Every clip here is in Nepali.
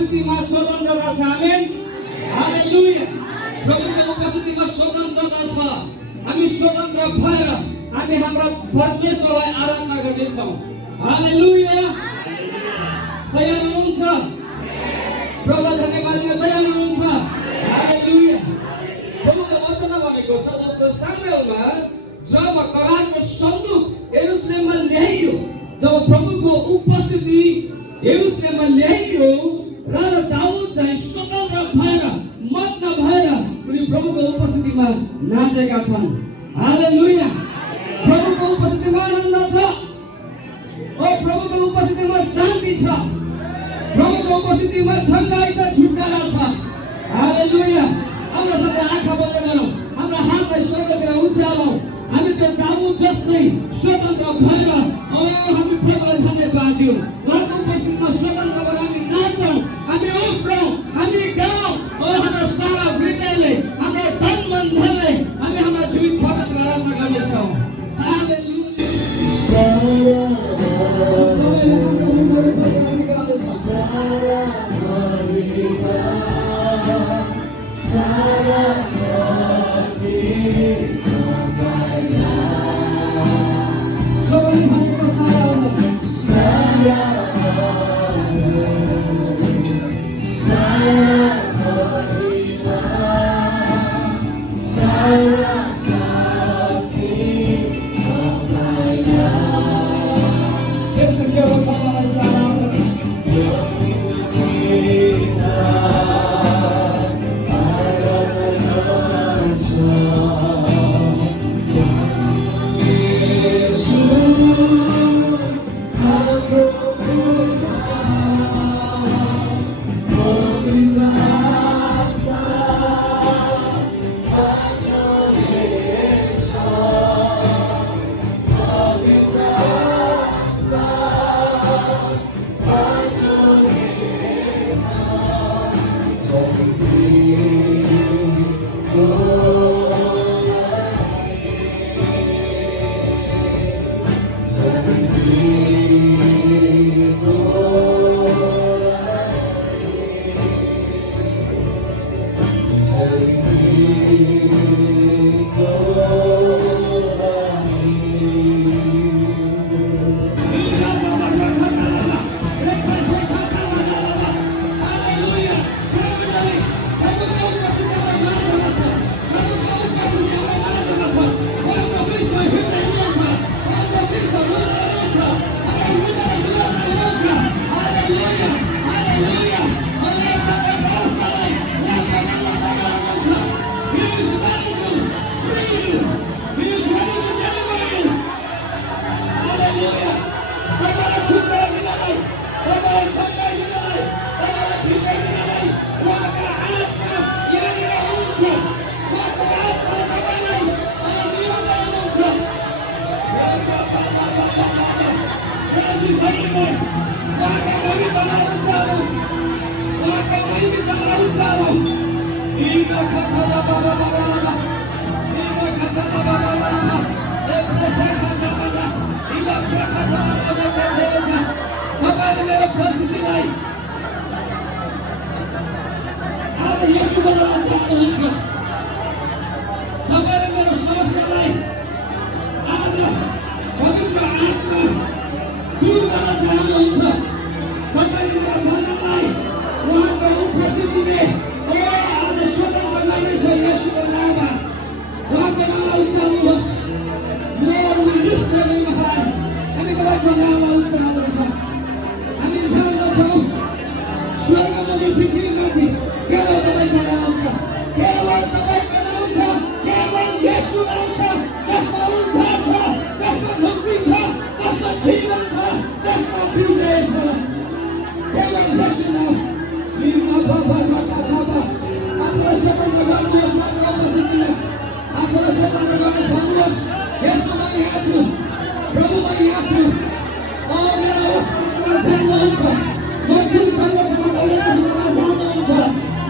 उपस्थितिमा स्वतन्त्रता छ। आमेन, हालेलुया। प्रभुको उपस्थितिमा स्वतन्त्रता छ। हामी स्वतन्त्र भएर हामी हाम्रा परमेश्वरलाई आराधना गर्दैछौँ। हालेलुया। तयार हुनुहुन्छ? प्रभुलाई धन्यवाद दिन तयार हुनुहुन्छ? हालेलुया। प्रभुको वचन भनेको छ जस्तो सामुएलमा जब करारको सन्दुक यरुशलेममा ल्याइयो, जब प्रभुको उपस्थिति यरुशलेममा ल्याइयो, राजा दाउद चाहिँ स्वतन्त्र भएर मग्न भएर उनी प्रभुको उपस्थितिमा नाचेका छन्। हालेलुया। प्रभुको उपस्थितिमा आनन्द छ। प्रभुको उपस्थितिमा शान्ति छ। प्रभुको उपस्थितिमा छङ्गाई छ, छुटकारा छ। हालेलुया। हाम्रो सबै आँखा बन्द गरौँ, हाम्रो हातलाई स्वर्गतिर उचालौँ। हामी त्यो दाउद जस्तै स्वतन्त्र भएर हामी प्रभुलाई धन्यवाद दिउँ। उहाँको उपस्थितिमा स्वतन्त्र भएर हामी नाचौँ, हामी उफ्रौँ, हामी गाउँ। हाम्रो सारा हृदयले, हाम्रो तन मन धनले हामी हाम्रा जीवित परमेश्वरलाई आराधना गर्नेछौँ।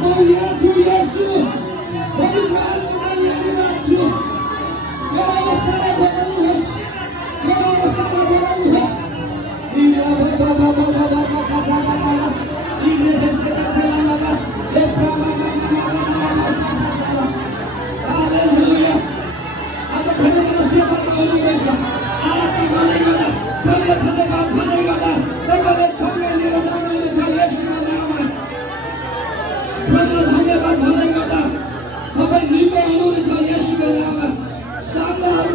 Oh, yes, तपाईँले सँगै लिएर जानुहुनेछ येशूको नाममा। प्रभु धन्यवाद भन्दै गर्दा तपाईँ निको हुनुहुनेछ येशूको नाममा। सामनाहरू